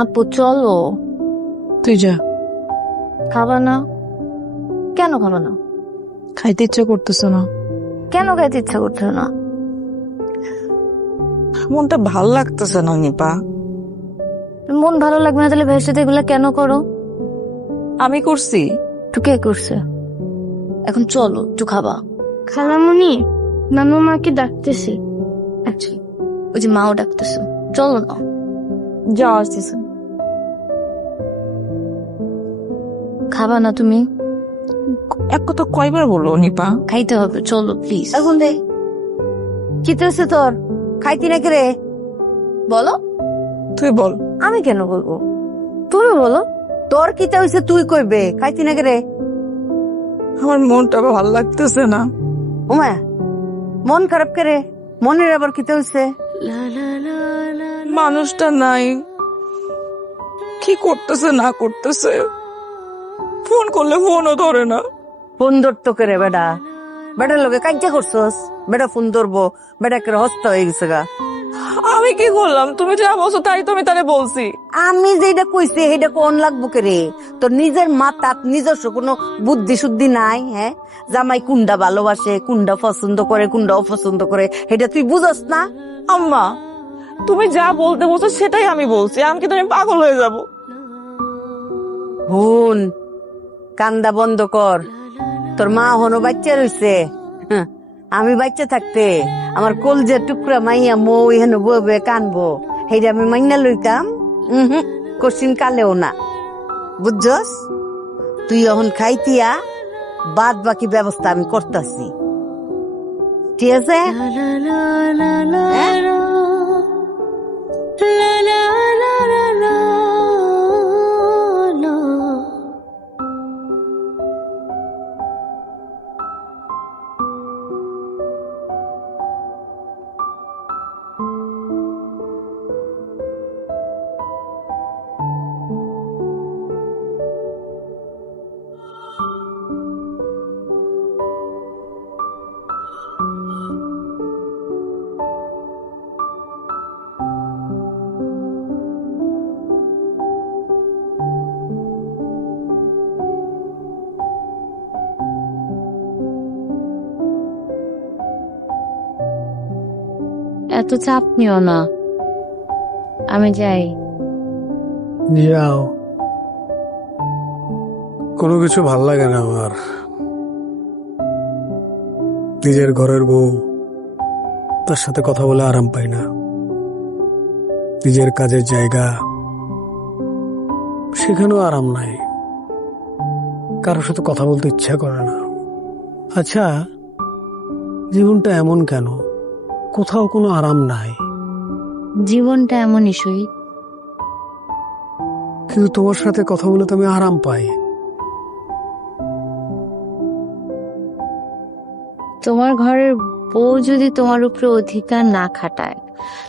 আপু চলো। তুই যা। খাবা না? কেন খাবা না? খাইতে ইচ্ছা করতেছে না। কেন খাইতে ইচ্ছা করছে না? মনটা ভাল লাগতেছে না নিপা। মন ভালো লাগবে না তাহলে ভাইয়ের সাথে এগুলা কেন করো? আমি করছি। তো কে করছে? এখন চলো একটু খাবা। খালামণি, নানু মাকে ডাকতেছি। আচ্ছা, ওই যে মাও ডাকতেছে, চলো না। যা আসতেছে। খাবা না তুমি? এক কথা কয়বার বললো নিপা? খাইতে হবে, চলো প্লিজ। এখন দে কি হয়েছে তোর? খাইতি নাকি রে? বলো। তুই বল। আমি কেন বলবো? তুমি বলো। তোর কিতা হয়েছে তুই কইবে। খাইতি নাকি রে? আমার মনটা ভাল লাগতেছে না। ওমা, মন খারাপ করে? মনের আবার কিতা হয়েছে? মানুষটা নাই, কি করতেছে না করতেছে। ফোন করলে ফোনও ধরে না। ফোন ধরতো করে বেডা? বেটার লোকে কাজ্জা করছস? বেটা ফোন ধরবো, বেটা করে হস্ত হয়ে গেছে গা। আমি কি করলাম? তুমি যা বলছো তাই তো আমি তারে বলছি। আমি যেটা কইছি সেটা কোন লাগবো কে রে? তোর নিজের মাথাত নিজস্ব কোনো বুদ্ধি শুদ্ধি নাই? হ্যাঁ, জামাই কুন্ডা ভালোবাসে, কুন্ডা পছন্দ করে, কুন্ডা অপছন্দ করে, এটা তুই বুঝস না? আম্মা, তুমি যা বলতে বলছো সেটাই আমি বলছি। আমি কি তুমি পাগল হয়ে যাব? হুন, কান্দা বন্ধ কর। তোর মা হনো বাচ্চা রইছে। হ্যাঁ, আমি বাচ্চা থাকতে আমার কলজের টুকরা মাইয়া মৌ এখানে ববে কানবো, সেইটা আমি মাইনা লইতাম? কোশ্চিন কালেও না, বুঝছস? তুই এখন খাইতিয়া, বাদ বাকি ব্যবস্থা আমি করতেছি, ঠিক আছে? হ্যাঁ? এত চাপ নিও না, আমি যাই। যাও, কোনো কিছু ভাল লাগে না আমার। নিজের ঘরের বউ, তার সাথে কথা বলে আরাম পাই না। নিজের কাজের জায়গা, সেখানেও আরাম নাই। কারোর সাথে কথা বলতে ইচ্ছা করে না। আচ্ছা, জীবনটা এমন কেন? কোথাও কোনো আরাম নাই। জীবনটা এমনই শহীদ। কিন্তু তোমার সাথে কথা বলে তো আমি আরাম পাই। তোমার ঘরের বউ যদি তোমার উপরে অধিকার না খাটায়,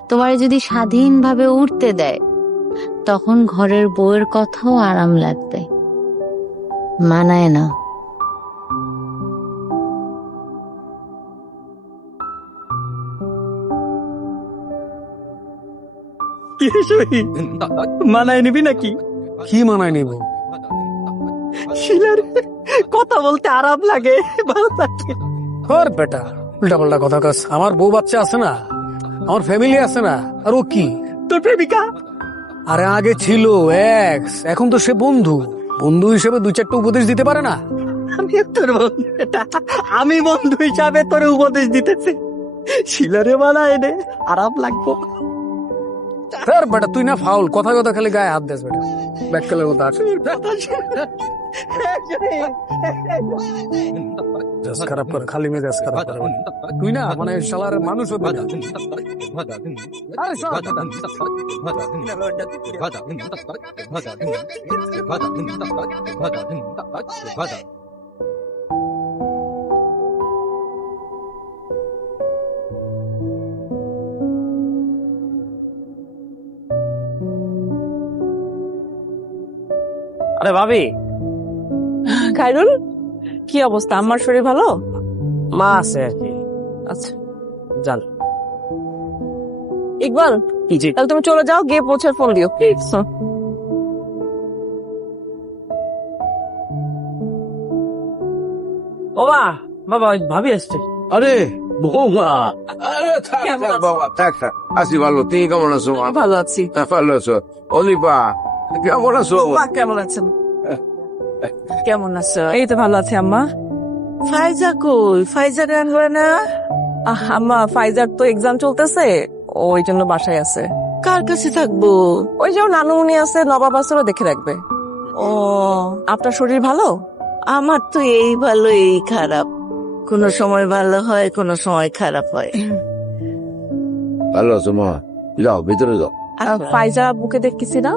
তোমার যদি স্বাধীনভাবে উঠতে দেয়, তখন ঘরের বউয়ের কথাও আরাম লাগবে। মানায় না। মানায় নিবি নাকি? কি মানায় নিব? শিলার কথা বলতে আরাম লাগে, ভালো লাগে। হর বেটা, উল্টা পাল্টা কথা কাজ। আমার বউ বাচ্চা আছে না, আমার ফ্যামিলি আছে না, আর ও কি? তোর প্রেমিকা? আরে আগে ছিল এক্স, এখন তো সে বন্ধু। বন্ধু হিসেবে দুই চারটা উপদেশ দিতে পারে না? আমি তোর বন্ধু, আমি বন্ধু হিসাবে তোর উপদেশ দিতেছি। শিলারে মানায় নে, আরাম লাগবো। হর বেটা, তুই না ফাউল, কথা কথা খালি গায়ে হাত দেস বেটা। ব্যাককেলের মতো আছে। মেজাজ খারাপ করে, খালি মেজাজ খারাপ করে। তুই না মানে শালার মানুষ হতে না। আরে সব আরে ভাবি, খাইরুল, কি অবস্থা? আমার শরীর ভালো? মা আছে আর কি। আচ্ছা, জান ইকবাল, জি। তাহলে তুমি চলে যাও, গিয়ে পৌঁছে ফোন দিও প্লিজ। ও বাবা ভাবি আসছে। আরে বৌমা, আরে থাক থাক বাবা, থাক থাক। আছি ভালো, তুমি কেমন আছো মা? ভালো আছি। ভালো আছো? অলিপা কেমন আছো? মা কেমন আছেন? কেমন আছো? এই তো ভালো আছি আম্মা। ফাইজা কই? ফাইজারে আনবে না? আম্মা ফাইজার তো এক্সাম চলতেছে, ওই জন্য বাসায় আছে। কার কাছে থাকবো? ওই যে ওর নানুমনি আছে, নবাব আছে, ওরা দেখে রাখবে। ও, আপনার শরীর ভালো? আমার তো এই ভালো এই খারাপ, কোনো সময় ভালো হয় কোনো সময় খারাপ হয়। ভালো আছো মা? যাও ভিতরে যাও। ফাইজা বুকে দেখতেছি না?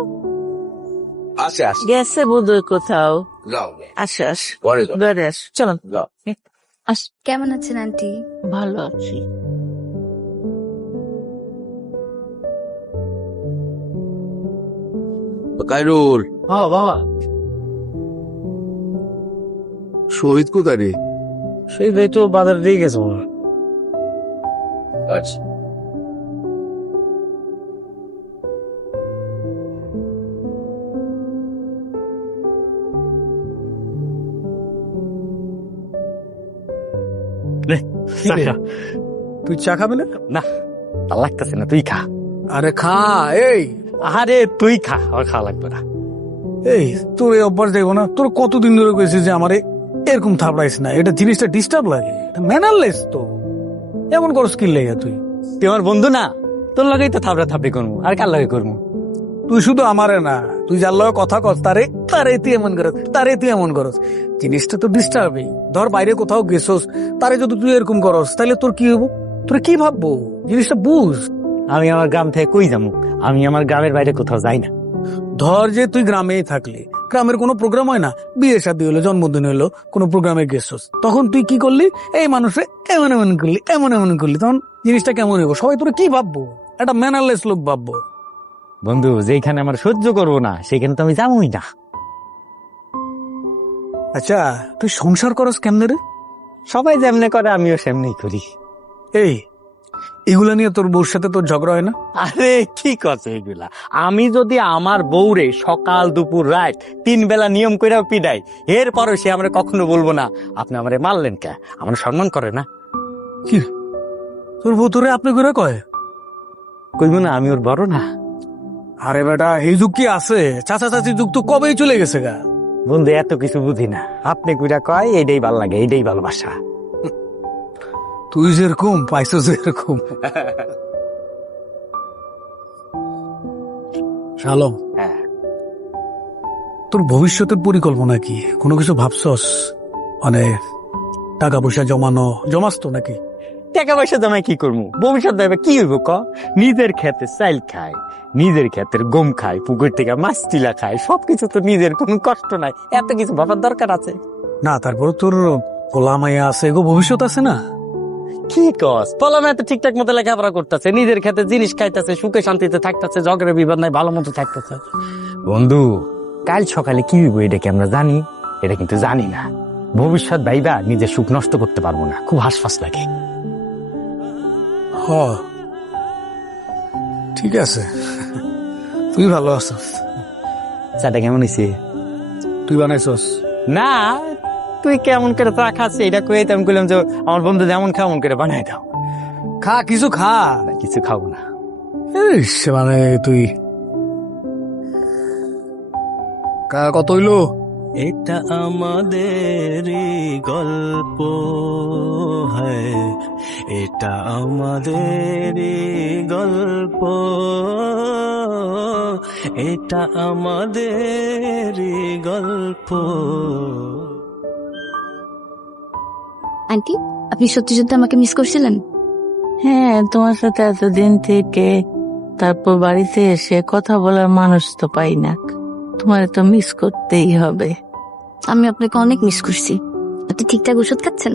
আসে আসে, গেছে বোধহয় কোথাও। যাও আসে আস, পরে যাও। ঘরে আস। চলুন। যাও। কেমন আছেন আন্টি? ভালো আছি। কাইরুল, হ্যাঁ বাবা, শহীদ কোথায় রে? সেই ভাই তো বাজার দিয়ে গেছে বাবা। আচ্ছা, তুই চা খাবি না? না তা লাগতেছে না, তুই খা। আরে খা। এই আরে তুই খা, আমার খাওয়া লাগবে না। এই তোর এই অভ্যাস দেখবো না, তোর কতদিন ধরে কইছিস যে আমারে এরকম থাপড়াইস না, এটা জিনিসটা ডিস্টার্ব লাগে, ম্যানারলেস তো। এমন করো স্কিল লেগে তুই। তুই আমার বন্ধু না, তোর লাগেই তো থাপড়া থাপড়ি করবো, আর কার লাগে করবো? তুই শুধু আমারে না, তুই যার লগে কথা কস তারে তারে তুই এমন করস, তারে তুই এমন করস, জিনিসটা তো ডিস্টার্বই। ধর বাইরে কোথাও গেছস, তারে যদি তুই এরকম করস তাহলে তোর কি হবো, তোর কি ভাববো, জিনিসটা বুঝ। আমি আমার গ্রাম থেকে কই যাবো? আমি আমার গ্রামের বাইরে কোথাও যাই না। ধর যে তুই গ্রামেই থাকলি, গ্রামের কোনো প্রোগ্রাম হয় না, বিয়ে শাদী হলো, জন্মদিন হলো, কোনো প্রোগ্রামে গেছস, তখন তুই কি করলি, এই মানুষে এমন এমন করলি, এমন এমন করলি, তখন জিনিসটা কেমন হইব, সবাই তোরা কি ভাববো, একটা ম্যানারলেস লোক ভাববো। বন্ধু, যেখানে আমার সহ্য করবো না সেখানে তো আমি যাবোই না। আচ্ছা, তুই সংসার করস কেমনে রে? সবাই যেমনে করে আমিও সেমনি করি। এই এগুলা নিয়ে তোর বউর সাথে তোর ঝগড়া হয় না? আরে কি কথা এগুলা? আমি যদি আমার বউরে সকাল দুপুর রাত 3 বেলা নিয়ম কইরাও পিডাই, এরপরও সে আমরা কখনো বলবো না আপনি আমারে মারলেন কে, আমার সম্মান করে না। কি তোর বউ তোরে আপনি করে কয়? কইব না আমি ওর বড় না? আরে বেটা, এই যুগ কি আছে? চাচা চাচি যুগ তো কবেই চলে গেছে গা। বন্ধু এত কিছু বুঝি না, আপনি কইরা কয় এইটাই ভাল লাগে, এইটাই ভালোবাসা। তুই যেরকম পাইছো যেরকম। শালো, হ্যাঁ। তোর ভবিষ্যতের পরিকল্পনা কি? কোনো কিছু ভাবছস? মানে টাকা পয়সা জমাস তো নাকি? টাকা পয়সা জমাই কি করবো? ভবিষ্যৎ ভাবে কি হইব ক? নিজের ক্ষেতে চাইল খায়, নিজের ক্ষেতের গম খায়, পুকুর থেকে মাছ তুলা খায়, সবকিছু তো নিজের, কোনো কষ্ট নাই, এত কিছু ভাবার দরকার আছে? না, তারপর তোর পোলা মাইয়া আছে, এগো ভবিষ্যৎ আছে না? কি কস? পলামে তো ঠিকঠাক মতো লেখাপড়া করতেছে, নিজের ক্ষেতে জিনিস খাইতেছে, সুখে শান্তিতে থাকতেছে, ঝগড়া বিবাদ নাই, ভালো মতো থাকতেছে। বন্ধু, কাল সকালে কি হইব এটা কি আমরা জানি? এটা কিন্তু জানি না। ভবিষ্যৎ ভাইবা নিজের সুখ নষ্ট করতে পারবো না, খুব হাসফাস লাগে। হ, ঠিক আছে, তুই ভালো আছিস। চাটা কেমন হয়েছে? তুই বানাইছস? না, তুই কেমন করে চা খাচ্ছে এটা কয়ে আমি বললাম যে আমার বন্ধু যেমন কেমন করে বানাই দাও। খা, কিছু খা। কিছু খাবো না। ইস, মানে তুই কত হইলো? এটা আমাদের গল্প, হ্যাঁ এটা আমাদের গল্প, এটা আমাদের গল্প। আন্টি, আপনি সত্যি সত্যি আমাকে মিস করছিলেন? হ্যাঁ, তোমার সাথে এতদিন থেকে তারপর বাড়িতে এসে কথা বলার মানুষ তো পাই না, তোমার তো মিস করতেই হবে। আমি আপনাকে অনেক মিস করছি। আপনি ঠিকঠাক ওষুধ খাচ্ছেন?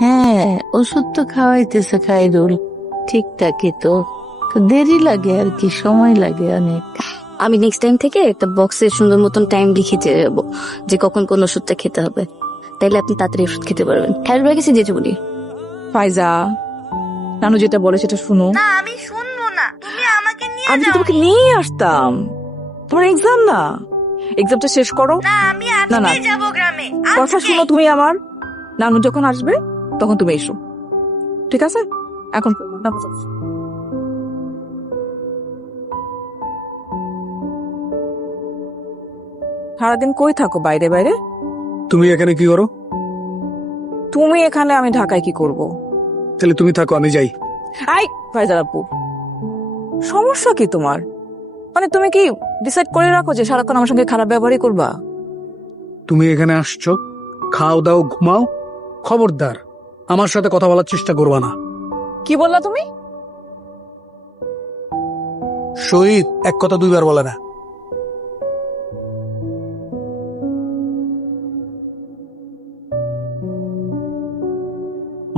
হ্যাঁ, ওষুধ তো খাওয়াইতেছে খাইরুল, ঠিকঠাকই তো, তো দেরি লাগে আর কি, সময় লাগে অনেক। আমি নেক্সট টাইম থেকে একটা বক্সে সুন্দর মতন টাইম লিখে দিয়ে যাবো যে কখন কোন ওষুধটা খেতে হবে, তাইলে আপনি তাড়াতাড়ি ওষুধ খেতে পারবেন। খাইরুল ভাই কাছে যেতে বলি। ফাইজা, নানু যেটা বলে সেটা শুনো। না, আমি শুনবো না, তুমি আমাকে নিয়ে আমি তো তোমাকে নিয়ে আসতাম, তোমার এক্সাম না, এক্সামটা শেষ করো। না, আমি না, না। আজকে যাব গ্রামে। কথা শুনো তুমি আমার, নানু যখন আসবে তখন তুমি এসো, ঠিক আছে? এখন সারাদিন কই থাকো? বাইরে বাইরে। তুমি এখানে কি করো? তুমি এখানে, আমি ঢাকায় কি করব? তাহলে তুমি থাকো, আমি যাই। আই ফাইজাল আপু, সমস্যা কি তোমার? মানে তুমি কি ডিসাইড করে রাখো যে সারাক্ষণ আমার সঙ্গে খারাপ ব্যবহারই করবা? তুমি এখানে আসছো, খাও দাও ঘুমাও, খবরদার আমার সাথে কথা বলার চেষ্টা করবা না। কি বললা তুমি? শহীদ এক কথা দুইবার বলে না।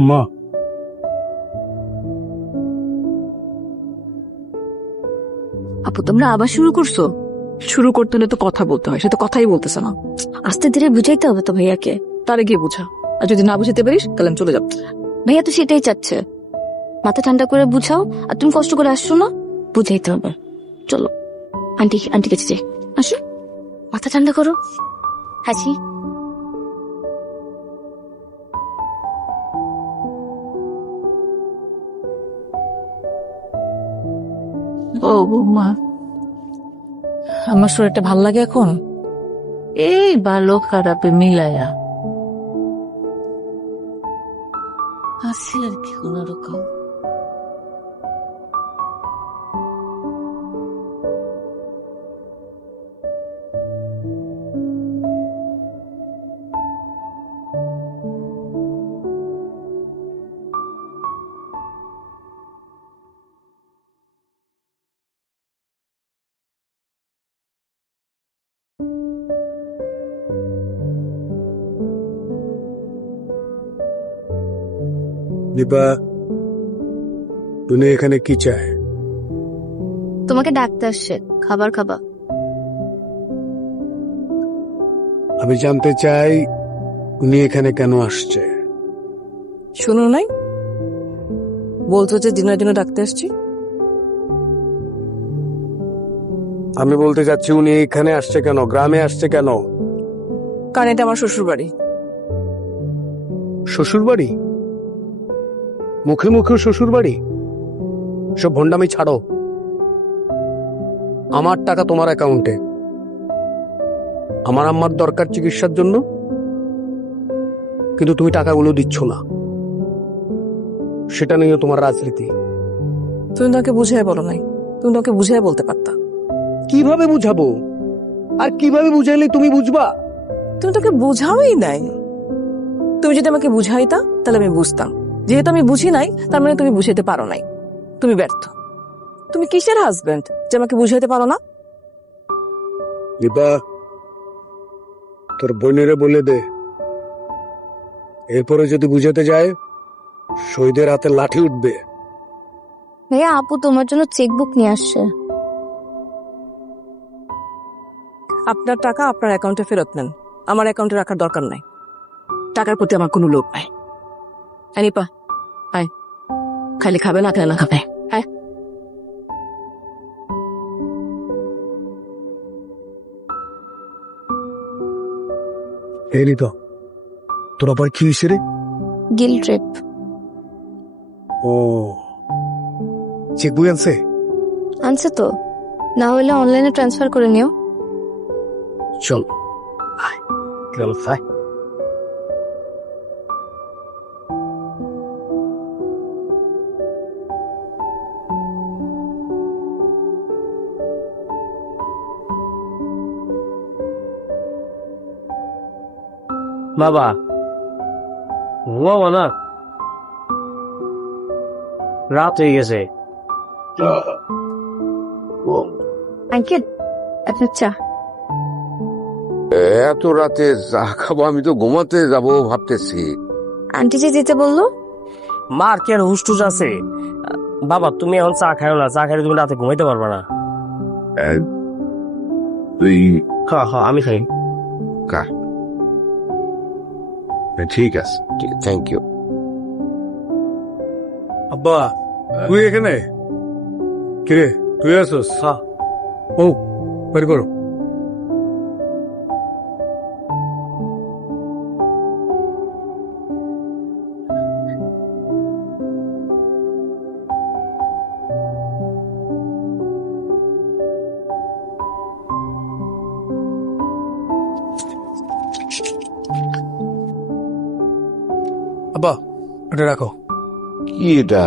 মা, আপু তোমরা আবার শুরু করছো? শুরু করতে হলে তো কথা বলতে হয়, সে তো কথাই বলতেছে না। আস্তে ধীরে বুঝাইতে হবে তো ভাইয়াকে। তারে গিয়ে বুঝা, আর যদি না বুঝাতে পারিস তাহলে আমি চলে যাব। ভাইয়া তো সেটাই চাচ্ছে, মাথা ঠান্ডা করে বুঝাও। আর তুমি কষ্ট করে আসছো না, বুঝাইতে হবে। চলো আন্টি কাছে যাই, আসো, মাথা ঠান্ডা করো, হাসি। ও বৌমা, আমার শরীরটা ভাল লাগে এখন। এই ভালো খারাপে মিলায়া আছি আর কি কোন রকম। দীপা, তুমি এখানে কি চায়? তোমাকে ডাকতে আসছে, খাবার খাবা। আমি জানতে চাই উনি এখানে কেন আসছে। শুনো নাই বলছো যে দিনের জন্য ডাকতে আসছি? আমি বলতে চাচ্ছি উনি এখানে আসছে কেন, গ্রামে আসছে কেন? কারণ এটা আমার শ্বশুর বাড়ি। শ্বশুর বাড়ি? মুখে মুখে শ্বশুর বাড়ি? সব ভণ্ডামি ছাড়ো। আমার টাকা তোমার অ্যাকাউন্টে, আমার আম্মার দরকার চিকিৎসার জন্য, কিন্তু তুমি টাকাগুলো দিচ্ছ না। সেটা নিয়ে তোমার রাজনীতি। তুমি তাকে বুঝাই বলো নাই, তুমি তাকে বুঝাই বলতে পারতা। কিভাবে বুঝাবো? আর কিভাবে বুঝাইলে তুমি বুঝবা? তুমি তাকে বুঝাওই নাই। তুমি যদি আমাকে বুঝাইতা তাহলে আমি বুঝতাম। যেহেতু আমি বুঝি নাই, তার মানে তুমি বুঝাইতে পারো নাই, তুমি ব্যর্থ। তুমি কিসের হাজবেন্ড যে আমাকে বুঝাইতে পারো না? দীপা, তোর বোনেরে বলে দে, এরপরে যদি বুঝাতে যায় শহীদের হাতে লাঠি উঠবে। ভাইয়া আপু তোমার জন্য চেকবুক নিয়ে আসছে। আপনার টাকা আপনার অ্যাকাউন্টে ফেরত নেন, আমার অ্যাকাউন্টে রাখার দরকার নাই। টাকার প্রতি আমার কোনো লোভ নাই। আনিপা আয়, খাইলে খাবে না খাইলে না খাবে। আয়। এলি তো তোর আবার কি হয়েছে রে? গিল ট্রিপ। ও, চেক বই আনছে? আনছে তো, না হলে অনলাইনে ট্রান্সফার করে নিও। চল চল ভাই। বাবা ঘুমাবো না, রাত হয়ে গেছে। আঙ্কেল আপনার চা। এত রাতে চা খাবো? আমি তো ঘুমাতে যাবো ভাবতেছি। আন্টি যে যেতে বললো। মার কি আর হুসটুস আছে? বাবা তুমি এখন চা খাও না, চা খাইলে তুমি রাতে ঘুমাইতে পারবে না। তুই হ্যাঁ হ্যাঁ আমি খাই। কা ঠিক আছে, থ্যাংক ইউ। আব্বা তুই এখানে? কিরে তুই আসোস? ও বের করো। আব্বা এটা রাখো। কি এটা?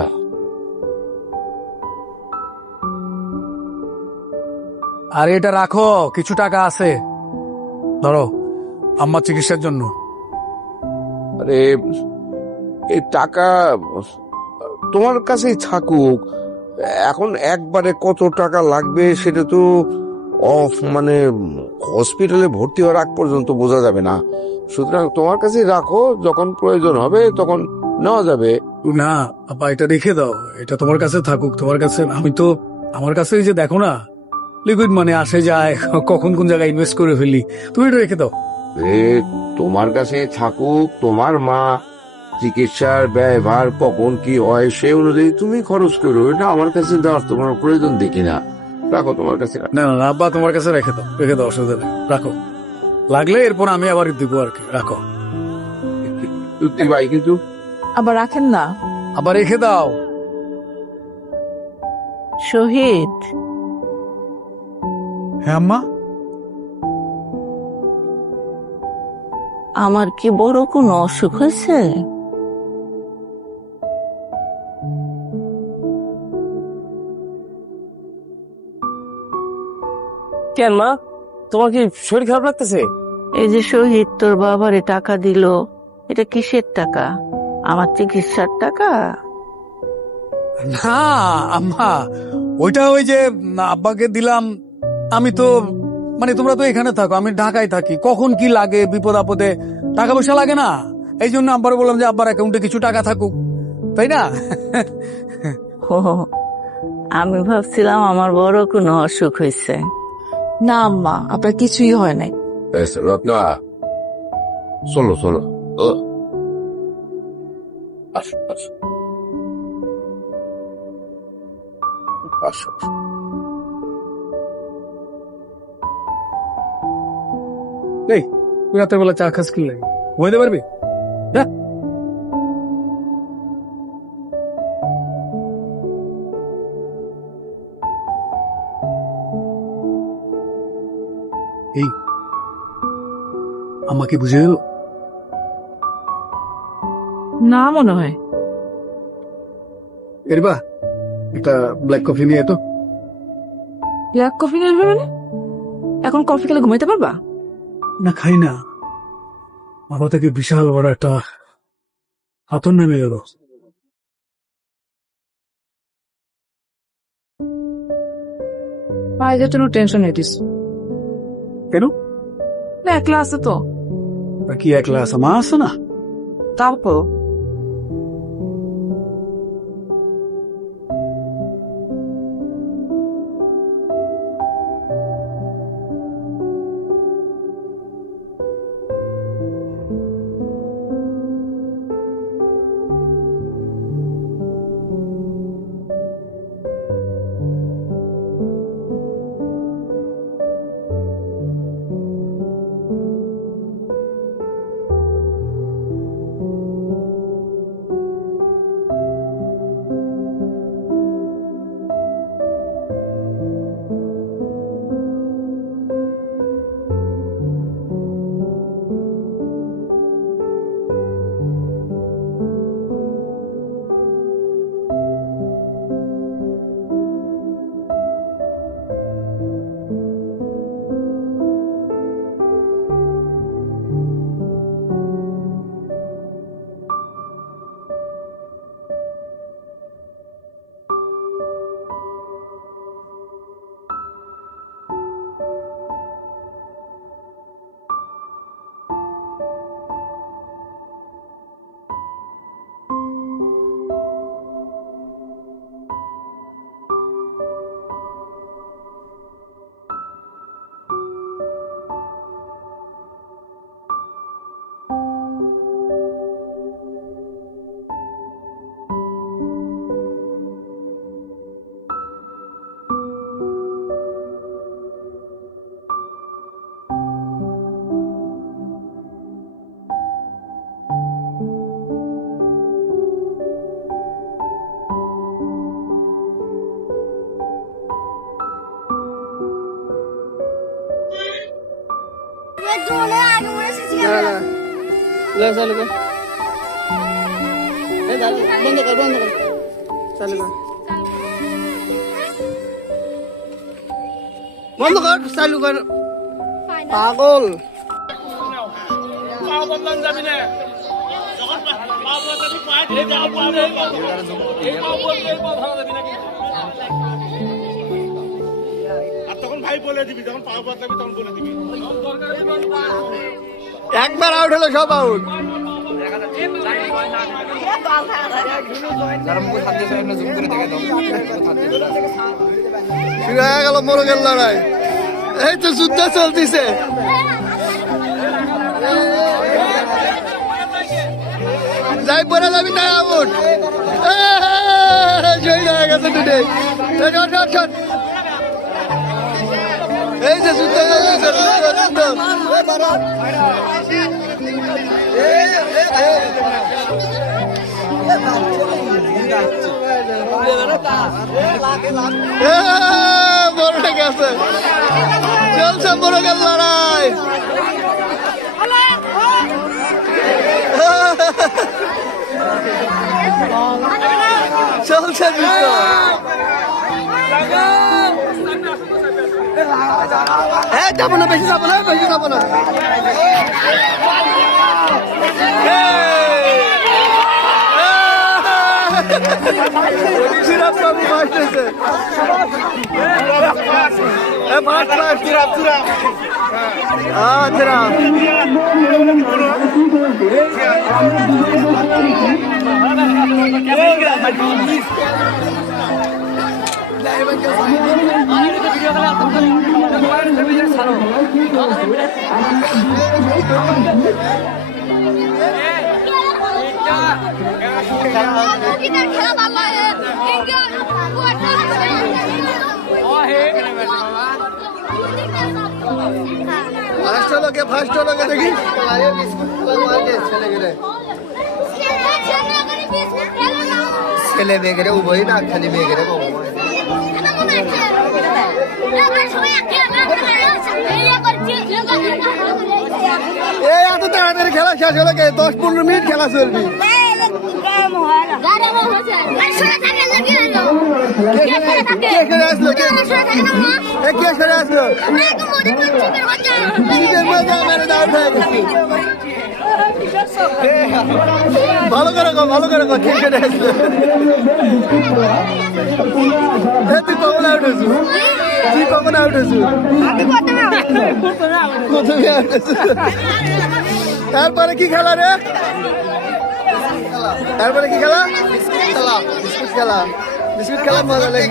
আরে এটা রাখো, কিছু টাকা আছে, ধরো আম্মার চিকিৎসার জন্য। আরে এই টাকা তোমার কাছেই থাকুক। এখন একবারে কত টাকা লাগবে সেটা তো মানে হসপিটালে ভর্তি হওয়ার আগ পর্যন্ত বোঝা যাবে না। সুতরাং তোমার কাছেই রাখো, যখন প্রয়োজন হবে তখন নেওয়া যাবে। না আব্বা এটা রেখে দাও, এটা তোমার কাছে থাকুক। তোমার কাছে আমি তো, আমার কাছে যে দেখো না লিকুইড মানে আসে যায়, কখন কোন জায়গায় ইনভেস্ট করে ফেলি। তুমি এটা রেখে দাও। তোমার কাছে থাকুক, তোমার মা চিকিৎসার ব্যয়ভার কখন কি হয় সে অনুযায়ী তুমি খরচ করো। এটা আমার কাছে দেওয়ার তোমার প্রয়োজন দেখি না। রাখো তোমার কাছে। না না আব্বা তোমার কাছে রেখে দাও, রেখে দাও, অসুবিধা নেই, রাখো। লাগলে এরপর আমি আবার দিব আর কি, রাখো। ভাই কিন্তু আবার রাখেন না। আবার রেখে দাও। শহীদ, হ্যাঁ আম্মা। আমার কি বড় কোনো অসুখ হয়েছে? কেন মা, তোমার কি শরীর খারাপ লাগতেছে? এই যে শহীদ তোর বাবারে টাকা দিল, এটা কিসের টাকা? আমার চিকিৎসার টাকা? না আম্মা, ওইটা ওই যে আব্বাকে দিলাম। আমি তো মানে তোমরা তো এখানে থাকো, আমি ঢাকায় থাকি, কখন কি লাগে বিপদ আপদে টাকা পয়সা লাগে না, এই জন্য আব্বার বললাম যে আব্বার অ্যাকাউন্টে কিছু টাকা থাকুক, তাই না? ও, আমি ভাবছিলাম আমার বড় কোনো অসুখ হয়েছে। না আম্মা, আপনার কিছুই হয় নাই। রত্না, চলো চলো, আসো আসো আসো। এই তুই রাতের বেলা চা খাস কি লাগে, ঘুমাইতে পারবি? যা। এই আমাকে বুঝে গেল? না মনে হয়। এরবা একটা ব্ল্যাক কফি নিয়ে তো। ব্ল্যাক কফি নেবে মানে? এখন কফি খেলে ঘুমাইতে পারবা? না খাই না, মাথা থেকে বিশাল বড় একটা হাতর নেমে গেল। ভাইদের জন্য টেনশন হইতিস কেন? না, একলা আছে তো। কি একলা আছে, মা আছে না? তারপর আগে মনে এসেছি বন্ধ কর, চালু কর, পাগল। একবার আউট হলো সব আউট। শুরু হয়ে গেল মোরগের লড়াই। এই তো যুদ্ধ চলতেছে। যাই পরে যাবি তাই আউট। শহীদ হয়ে গেছে দুটোই। এই যে যুদ্ধ চলতেছে, যুদ্ধ। বড় গেছে, চলছে মোরগের লড়াই। চলছে যুদ্ধ। হ্যাঁ, যাবো না, বেশি যাবো না, বেশি যাবো না। ফার্স্ট হলো দেখি ছেলে বেগরে উভয় না, খালি বেগরে এত তাড়াতাড়ি খেলা শেষ হলো, 10-15 মিনিট খেলা চলবি। ভালো করে কে খেলে আসলো? তুই কখন আউট হয়েছু? প্রথমে আউট হয়েছু। তারপরে কি খেলা রে? বিস্কুট খেলা মজা লাগে।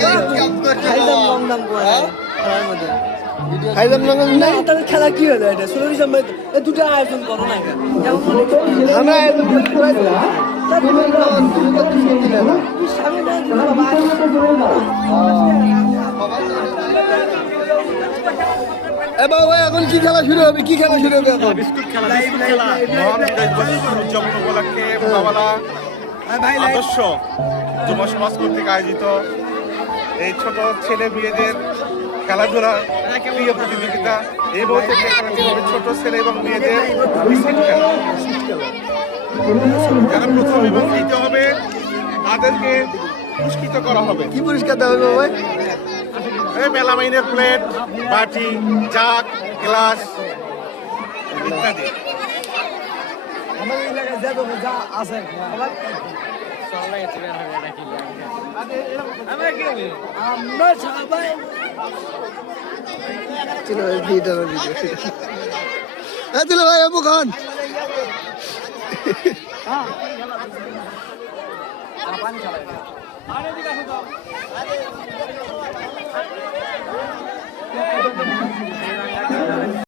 খেলা কি হলো? এটা 16 ডিসেম্বর দুটো আয়োজন করো না। এখন কি খেলা শুরু হবে? এখন বিস্কুট খেলা উদযাপন উপলক্ষে আদর্শ যুব সমাজ কর্তৃক আয়োজিত এই ছোট ছেলে মেয়েদের খেলাধুলা ক্রীড়া প্রতিযোগিতা। এই বলতে ছোট ছেলে এবং মেয়েদের বিস্কুট খেলা। যারা প্রথম এবং দ্বিতীয় হবে তাদেরকে পুরস্কৃত করা হবে। কি পুরস্কার দেওয়া হবে ভাই? মেলামাইনের প্লেট, বাটি, জাগ, গ্লাস ইত্যাদি। চলো ভাই, আবু খান।